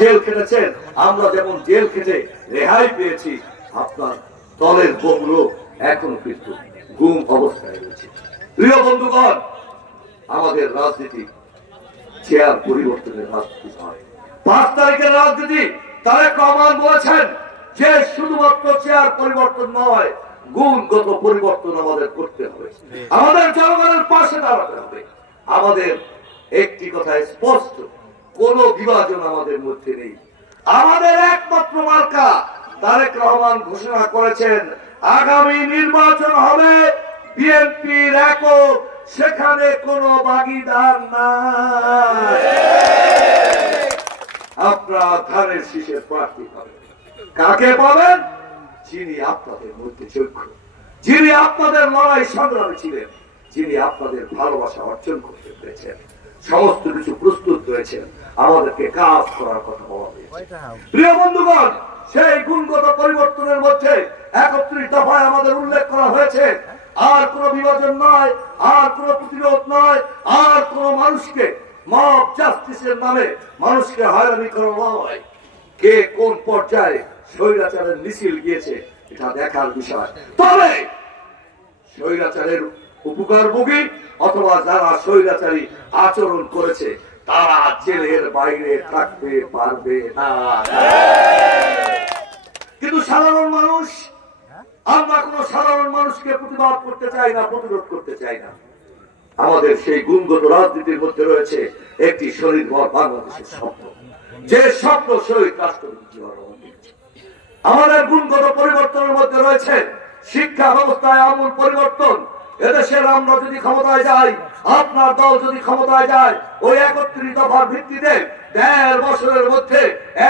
Jail খেটেছেন, আমরা যেমন jail খেটে রেহাই পেয়েছি, আপনার দলের বহুগুলো এখনো কিন্তু গুম অবস্থায় রয়েছে। প্রিয় বন্ধুগণ, আমাদের রাজনীতি চেয়ার পরিবর্তনের রাজনীতি নয়। 5 তারিখের রাজনীতি তারেক রহমান বলেছেন যে শুধুমাত্র চেয়ার পরিবর্তন নয়, গুণগত পরিবর্তন আমাদের করতে হবে, আমাদের জনগণের পাশে দাঁড়াতে হবে। আমাদের একটি কথা স্পষ্ট, কোন বিভাজন আমাদের মধ্যে নেই। আমাদের একমাত্র মার্কা তারেক রহমান ঘোষণা করেছেন আগামী নির্বাচন হবে বিএনপির একক, সেখানে কোনো ভাগীদার নাই। আপনারা ধানের শীষের প্রার্থী পাবেন। কাকে পাবেন? যিনি আপনাদের মধ্যে যোগ্য, যিনি আপনাদের লড়াই সংগ্রামে ছিলেন, যিনি আপনাদের ভালোবাসা অর্জন করতে পেরেছেন, সমস্ত কিছু প্রস্তুত রয়েছেন, আমাদেরকে কাজ করার কথা বলা হয়েছে। প্রিয় বন্ধুগণ, সেই গুণগত পরিবর্তনের মধ্যে 31 দফায় আমাদের উল্লেখ করা হয়েছে আর কোন বিভাজন নয়, আর কোন প্রতিরোধ নয়, আর কোন মানুষকে মব জাস্টিসের নামে মানুষকে হয়রানি করা নয়। কে কোন পর্যায়ে স্বৈরাচারের মিছিল গিয়েছে এটা দেখার বিষয়। তবে স্বৈরাচারের উপকারভোগী অথবা যারা স্বৈরাচারী আচরণ করেছে তারা জেলের বাইরে থাকতে পারবে না। কিন্তু সাধারণ মানুষ, আমরা কোন সাধারণ মানুষকে প্রতিবাদ করতে চাই না, প্রতিরোধ করতে চাই না। আমাদের সেই গুণগত রাজনীতির মধ্যে রয়েছে একটি স্বনির্ভর বাংলাদেশের স্বপ্ন, যে স্বপ্ন শহীদ রাষ্ট্রপতি জিয়াউর রহমান দেখেছেন। আমাদের গুণগত পরিবর্তনের মধ্যে রয়েছে শিক্ষা ব্যবস্থায় আমূল পরিবর্তন। এদেশের আমরা যদি ক্ষমতায় যাই, আপনার দল যদি ক্ষমতায় যায়, ওই 31 দফার ভিত্তিতে 1.5 বছরের মধ্যে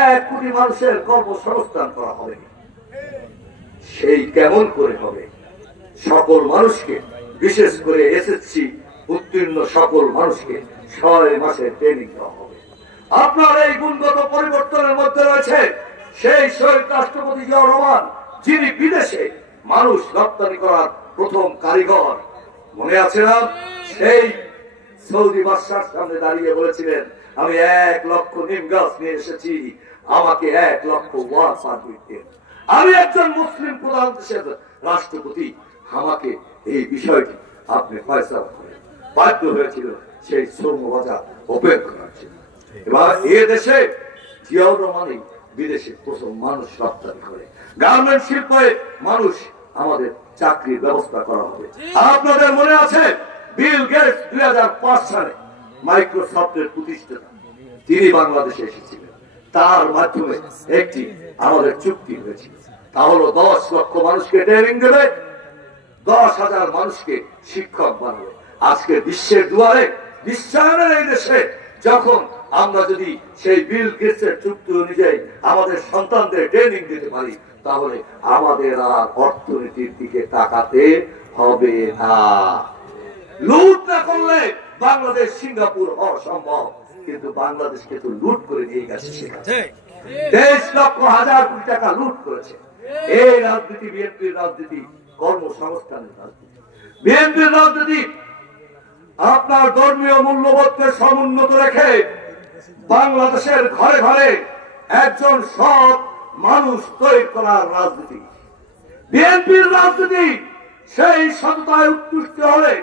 1 কোটি মানুষের কর্মসংস্থান করা হবে। সেই কেমন করে হবে? সকল মানুষকে, বিশেষ করে এসএসসি উত্তীর্ণ সকল মানুষকে 6 মাসের ট্রেনিং দেওয়া হবে। আপনার এই গুণগত পরিবর্তনের মধ্যে রয়েছে সেই শহীদ রাষ্ট্রপতি জিয়াউর রহমান, যিনি বিদেশে মানুষ রপ্তানি করার প্রথম কারিগর। মনে আছে না? সেই সৌদি বাদশার সামনে দাঁড়িয়ে বলেছিলেন, আমি 1 লক্ষ নিম গাছ নিয়ে এসেছি, আমাকে 1 লক্ষ ওয়াট পারমিট দেন। আমি একজন মুসলিম প্রধান দেশের রাষ্ট্রপতি, আমাকে এই বিষয়টি আপনি ফয়সালা করেন। বাধ্য হয়েছিল সেই শ্রম বাজার ওপেন করার জন্য। এবার এ দেশে জিয়াউর রহমানই বিদেশে প্রথম মানুষ রপ্তানি করে। গার্মেন্ট শিল্পে মানুষ, আমাদের চাকরির ব্যবস্থা করা হবে। আপনাদের মনে আছে বিল গেটস 2005 সালে মাইক্রোসফটের প্রতিষ্ঠাতা, তিনি বাংলাদেশে এসেছিলেন। তার মাধ্যমে একটি আমাদের চুক্তি হয়েছিল, তা হলো 10 লক্ষ মানুষকে ট্রেনিং দেবে, 10,000 মানুষকে শিক্ষক বানাবে। আজকে বিশ্বের দুয়ারে, বিশ্বায়নের এই দেশে যখন আমরা যদি সেই বিল গেটসের চুক্তি অনুযায়ী আমাদের সন্তানদের ট্রেনিং দিতে পারি, তাহলে আমাদের আর অর্থনীতির দিকে তাকাতে হবে না। লুট না করলে বাংলাদেশ সিঙ্গাপুর হওয়া সম্ভব, কিন্তু বাংলাদেশকে তো লুট করে নিয়ে গেছে সেখানে। 23 লক্ষ হাজার কোটি টাকা লুট করেছে। এই রাজনীতি বিএনপির রাজনীতি, কর্মসংস্থানের রাজনীতি। বিএনপির রাজনীতি আপনার ধর্মীয় মূল্যবোধকে সমুন্নত রেখে বাংলাদেশের ঘরে ঘরে একজন সৎ মানুষ তৈরি করার রাজনীতি। বিএনপির রাজনীতি সেই সততায় উৎকৃষ্ট হলে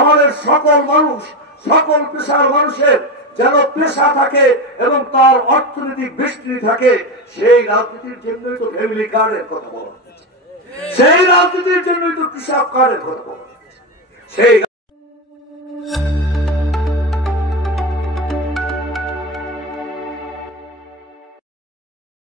আমাদের সকল মানুষ, সকল পেশার মানুষের যেন পেশা থাকে এবং তার অর্থনৈতিক ভিত্তি থাকে। সেই রাজনীতির জন্যই তো ফ্যামিলি কার্ডের কথা বলা হচ্ছে, সেই রাজনীতির জন্যই তো কৃষক কার্ডের কথা বলা হচ্ছে, সেই